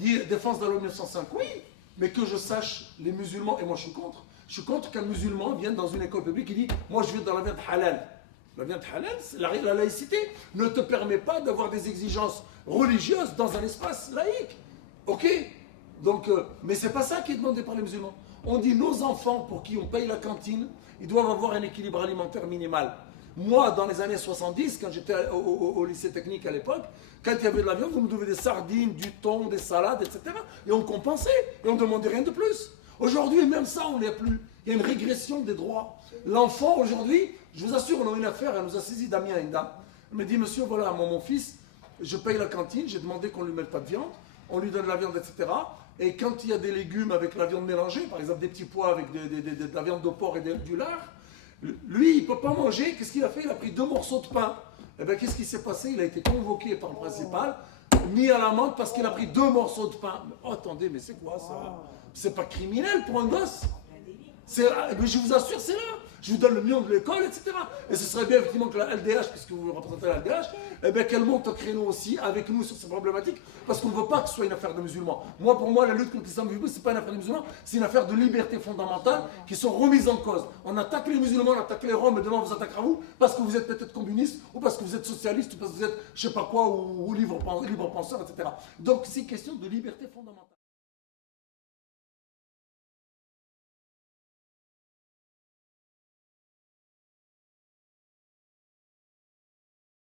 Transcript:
dit défense de la loi 1905, oui, mais que je sache, les musulmans, et moi je suis contre. Je suis contre qu'un musulman vienne dans une école publique et dit moi je viens dans la viande halal. La viande halal, la laïcité ne te permet pas d'avoir des exigences religieuses dans un espace laïque. Ok. Donc, mais c'est pas ça qui est demandé par les musulmans. On dit nos enfants pour qui on paye la cantine, ils doivent avoir un équilibre alimentaire minimal. Moi, dans les années 70, quand j'étais au lycée technique à l'époque, quand il y avait de la viande, vous me devez des sardines, du thon, des salades, etc. Et on compensait, et on ne demandait rien de plus. Aujourd'hui, même ça, on n'est plus. Il y a une régression des droits. L'enfant, aujourd'hui, je vous assure, on a une affaire, elle nous a saisi Damien et une dame. Elle me dit, monsieur, voilà, mon fils, je paye la cantine, j'ai demandé qu'on ne lui mette pas de viande, on lui donne de la viande, etc. Et quand il y a des légumes avec la viande mélangée, par exemple des petits pois avec de la viande de porc et du lard, lui, il ne peut pas manger. Qu'est-ce qu'il a fait? Il a pris 2 morceaux de pain. Eh bien, qu'est-ce qui s'est passé? Il a été convoqué par le principal, mis à l'amende parce qu'il a pris 2 morceaux de pain. Oh, attendez, mais c'est quoi ça? C'est pas criminel pour un gosse? Je vous assure, c'est là. Je vous donne le nom de l'école, etc. Et ce serait bien effectivement que la LDH, puisque vous représentez la LDH, eh bien, qu'elle monte au créneau aussi avec nous sur ces problématiques, parce qu'on ne veut pas que ce soit une affaire de musulmans. Moi, pour moi, la lutte contre l'islam, ce n'est pas une affaire de musulmans, c'est une affaire de liberté fondamentale qui sont remises en cause. On attaque les musulmans, on attaque les Roms, et demain on vous attaquera vous, parce que vous êtes peut-être communiste, ou parce que vous êtes socialiste, ou parce que vous êtes je ne sais pas quoi, ou libre penseur, etc. Donc c'est une question de liberté fondamentale.